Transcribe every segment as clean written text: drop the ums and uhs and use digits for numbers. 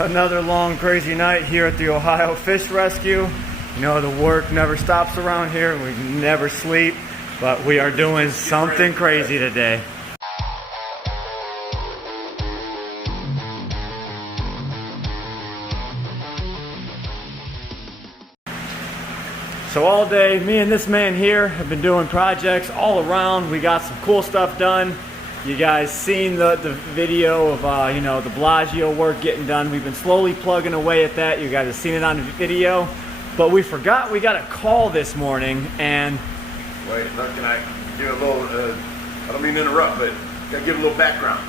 Another long, crazy night here at the Ohio Fish Rescue. You know, the work never stops around here. We never sleep, but we are doing something crazy today. So all day, me and this man here have been doing projects all around. We got some cool stuff done. You guys seen the video of you know, the Bellagio work getting done. We've been slowly plugging away at that. You guys have seen it on the video. But we forgot we got a call this morning and... Wait, look, can I give a little, I don't mean to interrupt, but gotta give a little background.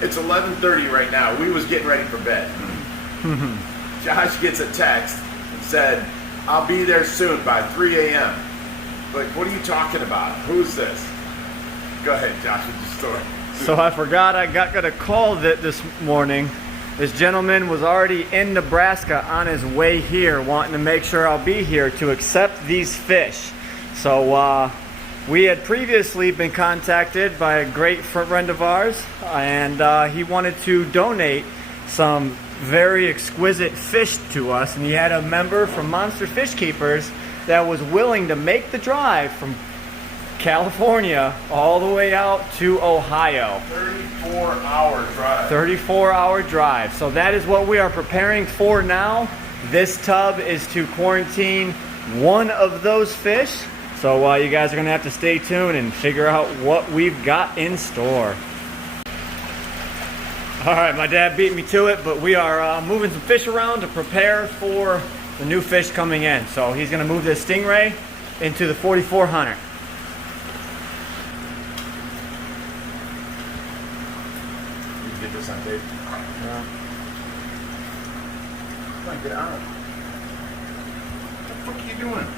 It's 11:30 right now. We was getting ready for bed. Josh gets a text and said, I'll be there soon by 3 a.m. Like, what are you talking about? Who's this? Go ahead, Josh, with your story. So I forgot I got a call this morning. This gentleman was already in Nebraska on his way here, wanting to make sure I'll be here to accept these fish. So we had previously been contacted by a great friend of ours, and he wanted to donate some very exquisite fish to us, and he had a member from Monster Fish Keepers that was willing to make the drive from California all the way out to Ohio. 34-hour drive. 34-hour drive. So that is what we are preparing for now. This tub is to quarantine one of those fish. So you guys are going to have to stay tuned and figure out what we've got in store. Alright, my dad beat me to it, but we are moving some fish around to prepare for the new fish coming in. So he's going to move this stingray into the 4400. You can get this on tape. Yeah. Come on, get out. What the fuck are you doing?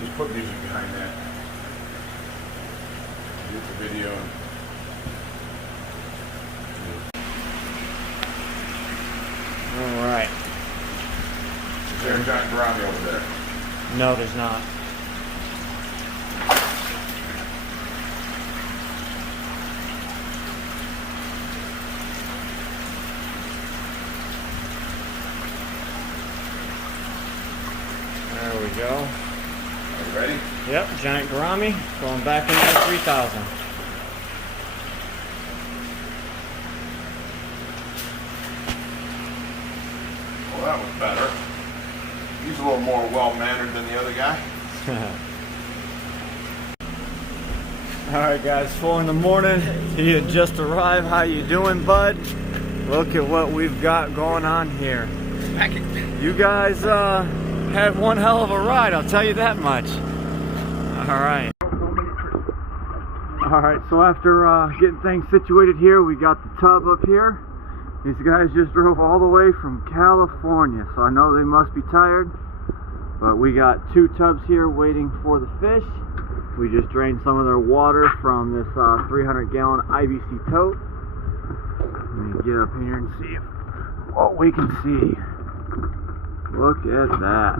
Just put music behind that. Get the video. All right. Is there a giant gourami over there? No, there's not. There we go. Are you ready? Yep, giant gourami going back into the 3000. Well, that was better. He's a little more well-mannered than the other guy. Alright guys, 4 in the morning. He had just arrived. How you doing, bud? Look at what we've got going on here. You guys had one hell of a ride, I'll tell you that much. Alright. Alright, so after getting things situated here, we got the tub up here. These guys just drove all the way from California, so I know they must be tired. But we got 2 tubs here waiting for the fish. We just drained some of their water from this 300-gallon IBC tote. Let me get up here and see what we can see. Look at that.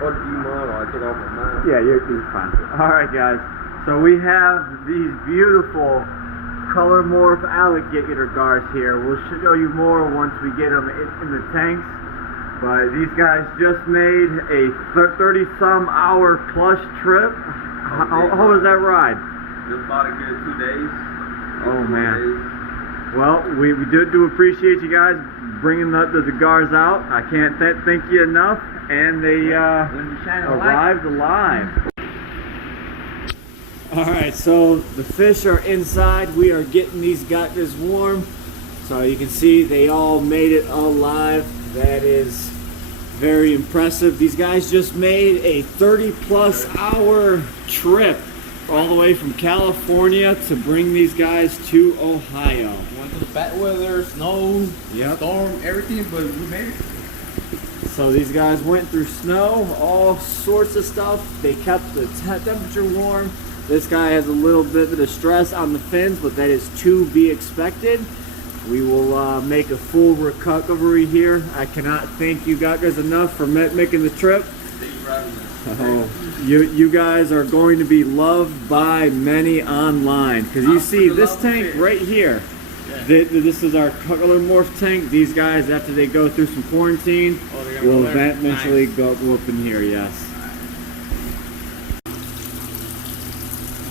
Or do you mind? I'll get off my mind. Yeah, you're fine. Alright guys, so we have these beautiful color morph alligator gars here. We'll show you more once we get them in the tanks. But these guys just made a 30-some hour plus trip. How was that ride? Just about a good 2 days. Oh man. Well, we do appreciate you guys bringing the gars out. I can't thank you enough. And they arrived alive. Alright, so the fish are inside. We are getting these guys warm. So you can see they all made it alive. That is very impressive. These guys just made a 30-plus hour trip all the way from California to bring these guys to Ohio. Went through bad weather, snow, storm, everything, but we made it. So these guys went through snow, all sorts of stuff. They kept the temperature warm. This guy has a little bit of stress on the fins, but that is to be expected. We will make a full recovery here. I cannot thank you guys enough for making the trip. Oh, You guys are going to be loved by many online because you see this tank right here. This is our color morph tank. These guys, after they go through some quarantine, will eventually go up in here. Yes.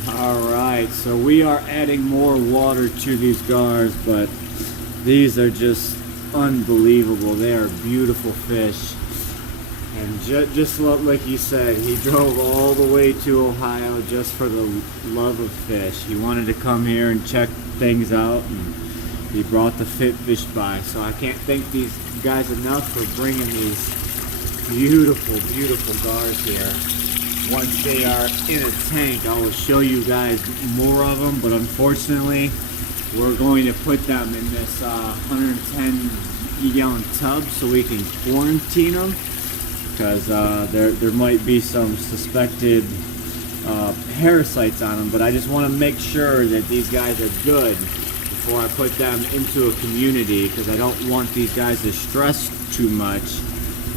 All right, so we are adding more water to these gars, but these are just unbelievable. They are beautiful fish. And just like you said, he drove all the way to Ohio just for the love of fish. He wanted to come here and check things out, and he brought the fit fish by. So I can't thank these guys enough for bringing these beautiful, beautiful gars here. Once they are in a tank, I will show you guys more of them, but unfortunately, we're going to put them in this 110 gallon tub so we can quarantine them, because there might be some suspected parasites on them, but I just want to make sure that these guys are good before I put them into a community, because I don't want these guys to stress too much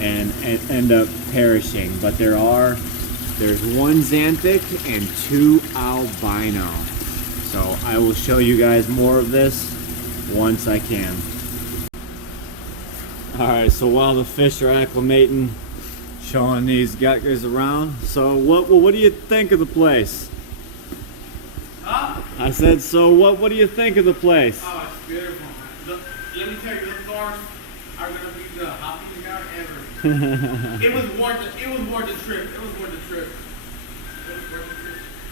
and end up perishing. But there's one xanthic and 2 albino. So I will show you guys more of this once I can. Alright, so while the fish are acclimating, showing these guys around. So what do you think of the place? Huh? I said, so what do you think of the place? Oh, it's beautiful. Look, let me tell you, the stars are gonna be the happiest guy ever. It was worth the trip. It was worth the trip.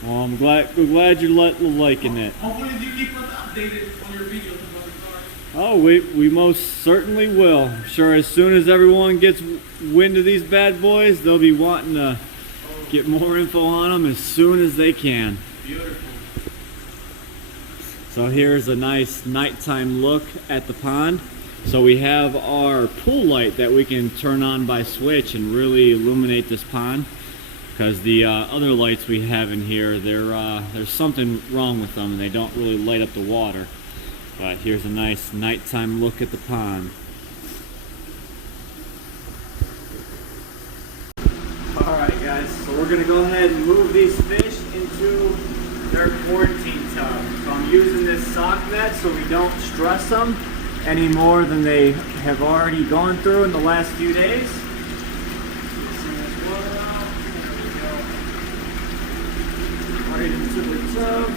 Well, I'm glad you're liking it. Hopefully you keep us updated on your videos about the stars. Oh, we most certainly will. I'm sure as soon as everyone gets wind of these bad boys, they'll be wanting to get more info on them as soon as they can. Beautiful. So here's a nice nighttime look at the pond. So we have our pool light that we can turn on by switch and really illuminate this pond, because the other lights we have in here, there's something wrong with them and they don't really light up the water. But here's a nice nighttime look at the pond. Alright guys, so we're going to go ahead and move these fish into their quarantine tub. So I'm using this sock net so we don't stress them any more than they have already gone through in the last few days. Right into the tub.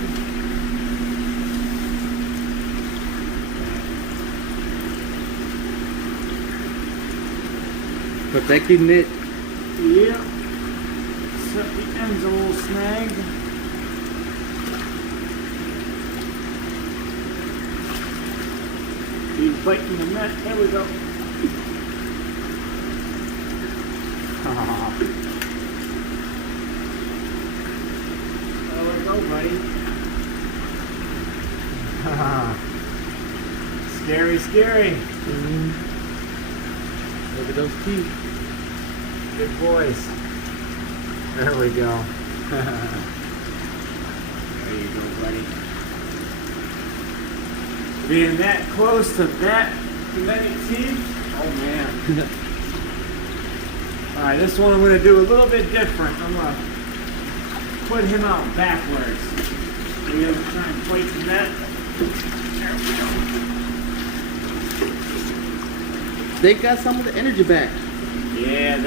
Protected net. Yeah. Except the end's a little snagged. He's biting the net. There we go. There we go, buddy. Scary, scary. Look at those teeth. Good boys. There we go. There you go, buddy. Being that close to that many teeth, oh man. Alright, this one I'm going to do a little bit different. I'm going to put him out backwards. We're going to try and plate the net. There we go. They got some of the energy back. Yeah,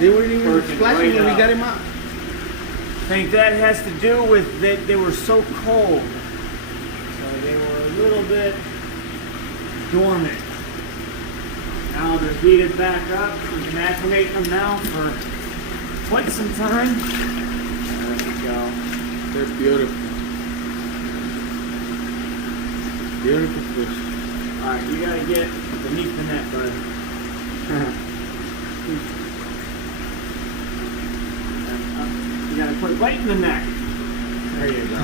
They weren't even working splashing right when we up. got him out. I think that has to do with that they were so cold. So they were a little bit dormant. Now they're heated back up. We can acclimate them now for quite some time. There we go. They're beautiful. Beautiful fish. Alright, you gotta get beneath the net, bud. You gotta put it right in the neck. There you go.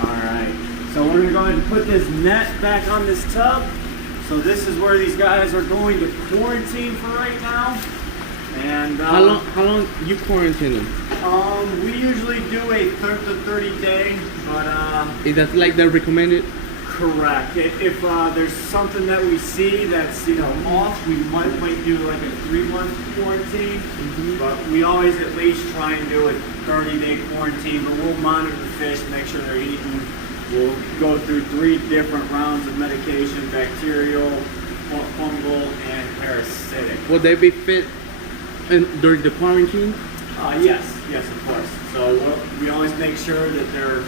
Alright. So we're gonna go ahead and put this net back on this tub. So this is where these guys are going to quarantine for right now. And How long you quarantine them? We usually do a 30 day, but Is that like the recommended? Correct. If there's something that we see that's, you know, off, we might do like a 3-month quarantine, but we always at least try and do a 30-day quarantine, but we'll monitor the fish, make sure they're eating. We'll go through 3 different rounds of medication: bacterial, fungal, and parasitic. Will they be fit during the quarantine? Yes, of course. So we always make sure that they're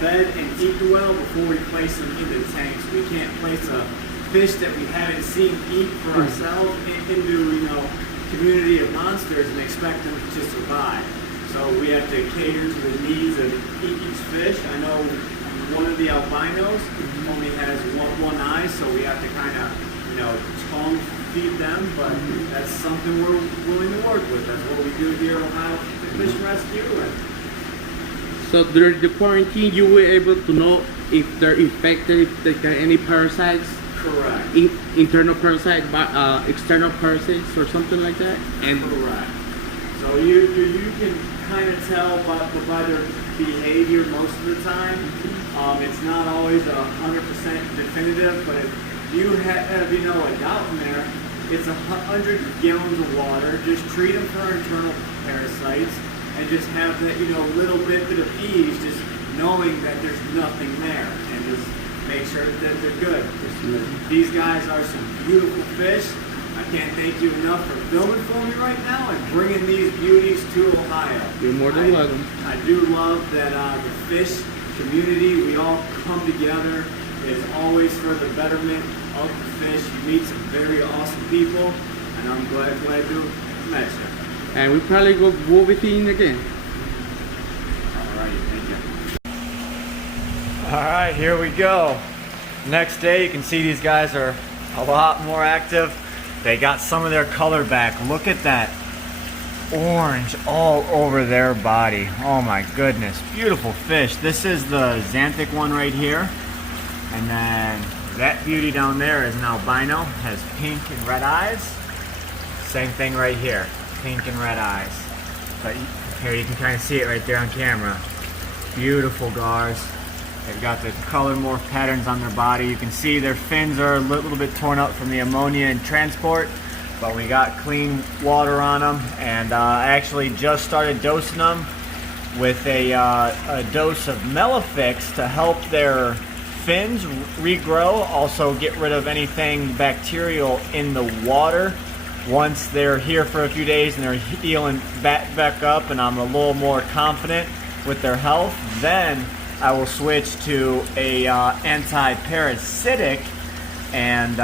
fed and eaten well before we place them into the tanks. We can't place a fish that we haven't seen eat for ourselves into, you know, community of monsters and expect them to survive. So we have to cater to the needs of each fish. I know one of the albinos only has one eye, so we have to kind of, you know, tongue feed them, but that's something we're willing to work with. That's what we do here at Ohio Fish Rescue. So during the quarantine, you were able to know if they're infected, if they got any parasites? Correct. Internal parasites, external parasites, or something like that? And correct. So you can kind of tell by their behavior most of the time. It's not always 100% definitive, but if you have, you know, a doubt in there, it's 100 gallons of water. Just treat them for internal parasites, and just have that, you know, little bit of ease, just knowing that there's nothing there, and just make sure that they're good. These guys are some beautiful fish. I can't thank you enough for filming for me right now and bringing these beauties to Ohio. You're more than welcome. I do love that the fish community, we all come together. It's always for the betterment of the fish. You meet some very awesome people, and I'm glad to met you. And we probably go with you again. Alright, thank you. Alright, here we go. Next day, you can see these guys are a lot more active. They got some of their color back. Look at that orange all over their body. Oh my goodness, beautiful fish. This is the xanthic one right here. And then that beauty down there is an albino, has pink and red eyes. Same thing right here, pink and red eyes. But here you can kind of see it right there on camera. Beautiful gars. They've got the color morph patterns on their body. You can see their fins are a little bit torn up from the ammonia and transport, but we got clean water on them, and I actually just started dosing them with a dose of Melafix to help their fins regrow, also get rid of anything bacterial in the water. Once they're here for a few days and they're healing back up and I'm a little more confident with their health, then I will switch to a anti-parasitic, and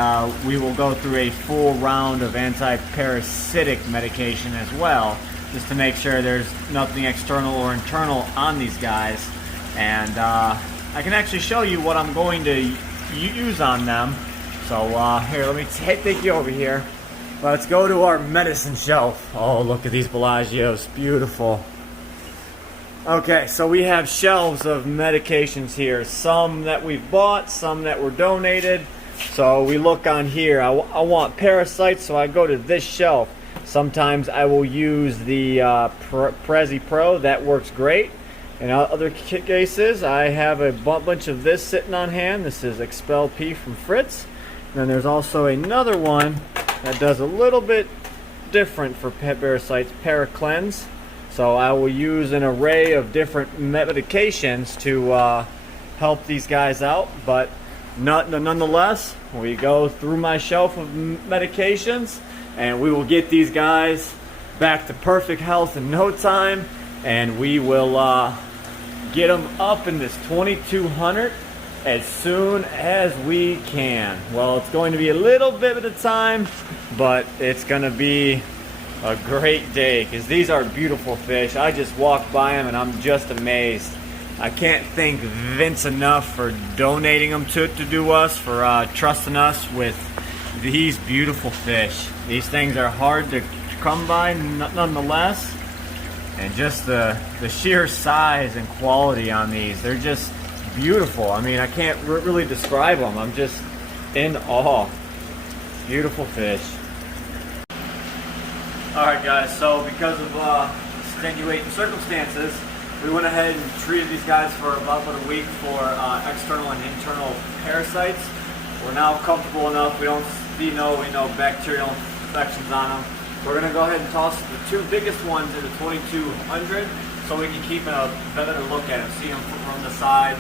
we will go through a full round of anti-parasitic medication as well, just to make sure there's nothing external or internal on these guys. And I can actually show you what I'm going to use on them. So here, let me take you over here. Let's go to our medicine shelf. Oh, look at these Bellagio's, beautiful. Okay, so we have shelves of medications here. Some that we've bought, some that were donated. So we look on here. I want parasites, so I go to this shelf. Sometimes I will use the Prezi Pro. That works great. In other cases, I have a bunch of this sitting on hand. This is Expel P from Fritz. And then there's also another one that does a little bit different for parasites, Paracleanse. So I will use an array of different medications to help these guys out. But nonetheless, we go through my shelf of medications, and we will get these guys back to perfect health in no time. And we will get them up in this 2200 as soon as we can. Well, it's going to be a little bit at a time, but it's going to be a great day because these are beautiful fish. I just walk by them and I'm just amazed. I can't thank Vince enough for donating them to do us, for trusting us with these beautiful fish. These things are hard to come by nonetheless, and just the sheer size and quality on these, they're just beautiful. I mean, I can't really describe them. I'm just in awe. Beautiful fish. Alright guys, so because of extenuating circumstances, we went ahead and treated these guys for about a week for external and internal parasites. We're now comfortable enough. We don't see no bacterial infections on them. We're gonna go ahead and toss the two biggest ones into 2200 so we can keep a better look at them, see them from the side,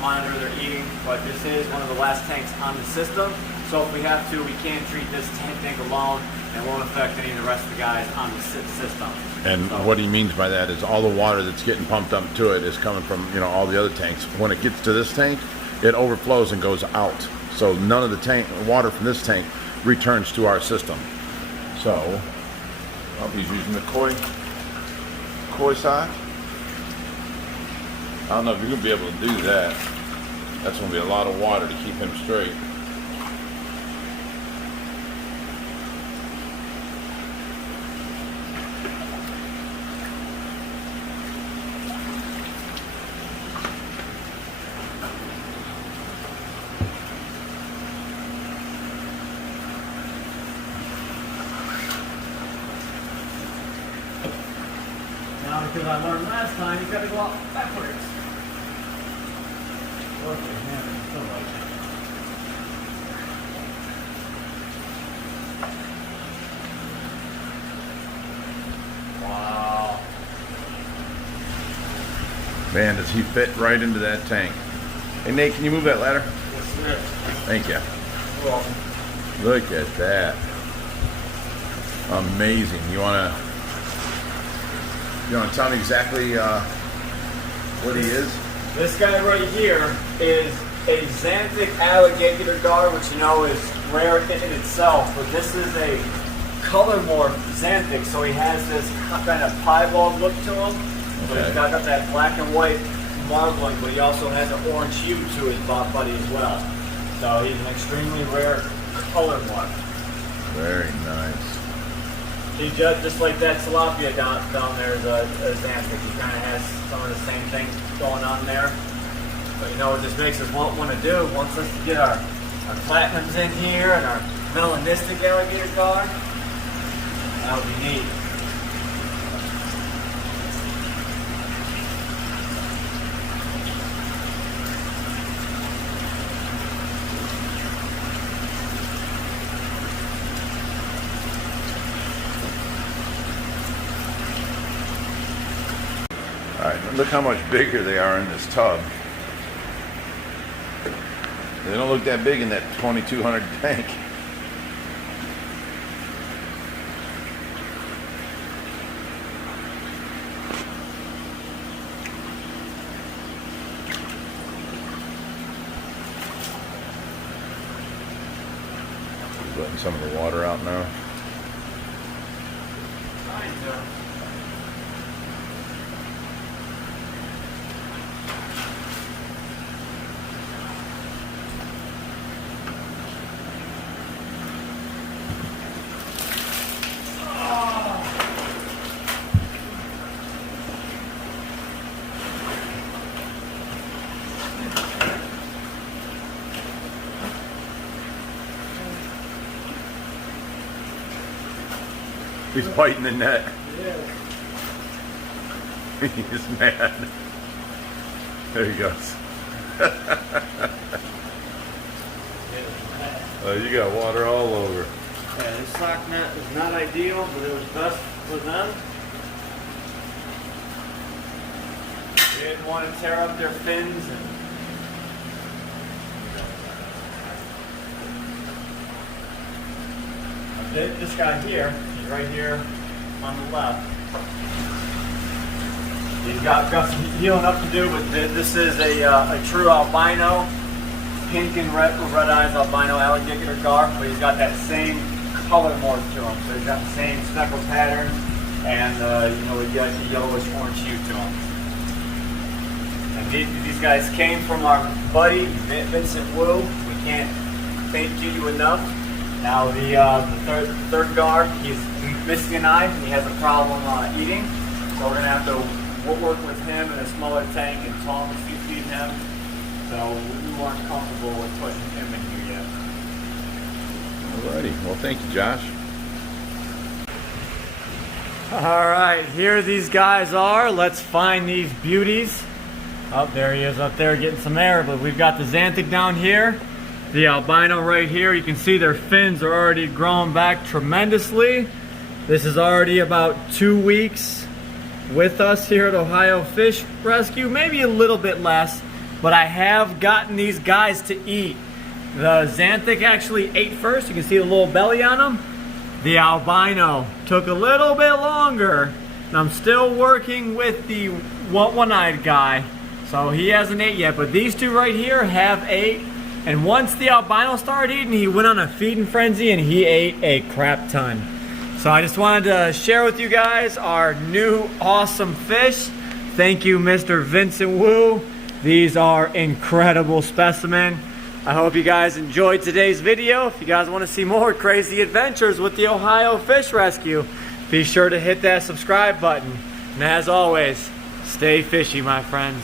monitor their eating. But this is one of the last tanks on the system, so if we have to, we can treat this tank alone and won't affect any of the rest of the guys on the system. And so, what he means by that is all the water that's getting pumped up to it is coming from, you know, all the other tanks. When it gets to this tank, it overflows and goes out. So none of the water from this tank returns to our system. So, he's using the koi side. I don't know if you're gonna be able to do that. That's gonna be a lot of water to keep him straight. now, because I learned last time, you got to go out backwards. Wow. Man, does he fit right into that tank. Hey Nate, can you move that ladder? Yes, sir. Thank you. You're welcome. Look at that. Amazing. You wanna tell me exactly what he is? This guy right here is a xanthic alligator gar, which you know is rare in itself, but this is a color morph xanthic, so he has this kind of piebald look to him. So Okay. he's got that black and white marbling, but he also has an orange hue to his body as well. So he's an extremely rare color morph. Very nice. He just like that tilapia down there is a xanthic. He kind of has some of the same thing going on there. But you know what this makes us want to do? Wants us to get our platinums in here and our melanistic alligator gar. That would be neat. All right, look how much bigger they are in this tub. They don't look that big in that 2200 tank. Letting some of the water out now. He's biting the net. He's mad. There he goes. Oh, you got water all over. Yeah, this sock net is not ideal, but it was best for them. They didn't want to tear up their fins and this guy here, he's right here on the left. He's got some healing up to do, but this is a true albino, pink and red eyes albino alligator gar, but he's got that same color morph to him. So he's got the same speckle pattern, and you know, he's got a yellowish orange hue to him. And these guys came from our buddy Vincent Wu. We can't thank you enough. Now the third gar, he's missing an eye and he has a problem eating. So we're gonna have to work with him in a smaller tank and tongs to feed him. So we weren't comfortable with putting him in here yet. Alrighty, well thank you, Josh. All right, here these guys are. Let's find these beauties. Oh, there he is up there getting some air, but we've got the xanthic down here, the albino right here. You can see their fins are already growing back tremendously. This is already about 2 weeks with us here at Ohio Fish Rescue, maybe a little bit less, but I have gotten these guys to eat. The xanthic actually ate first. You can see the little belly on them. The albino took a little bit longer, and I'm still working with the one-eyed guy, so he hasn't ate yet, but these two right here have ate, and once the albino started eating, he went on a feeding frenzy and he ate a crap ton. So I just wanted to share with you guys our new awesome fish. Thank you, Mr. Vincent Wu. These are incredible specimen. I hope you guys enjoyed today's video. If you guys want to see more crazy adventures with the Ohio Fish Rescue, be sure to hit that subscribe button. And as always, stay fishy, my friends.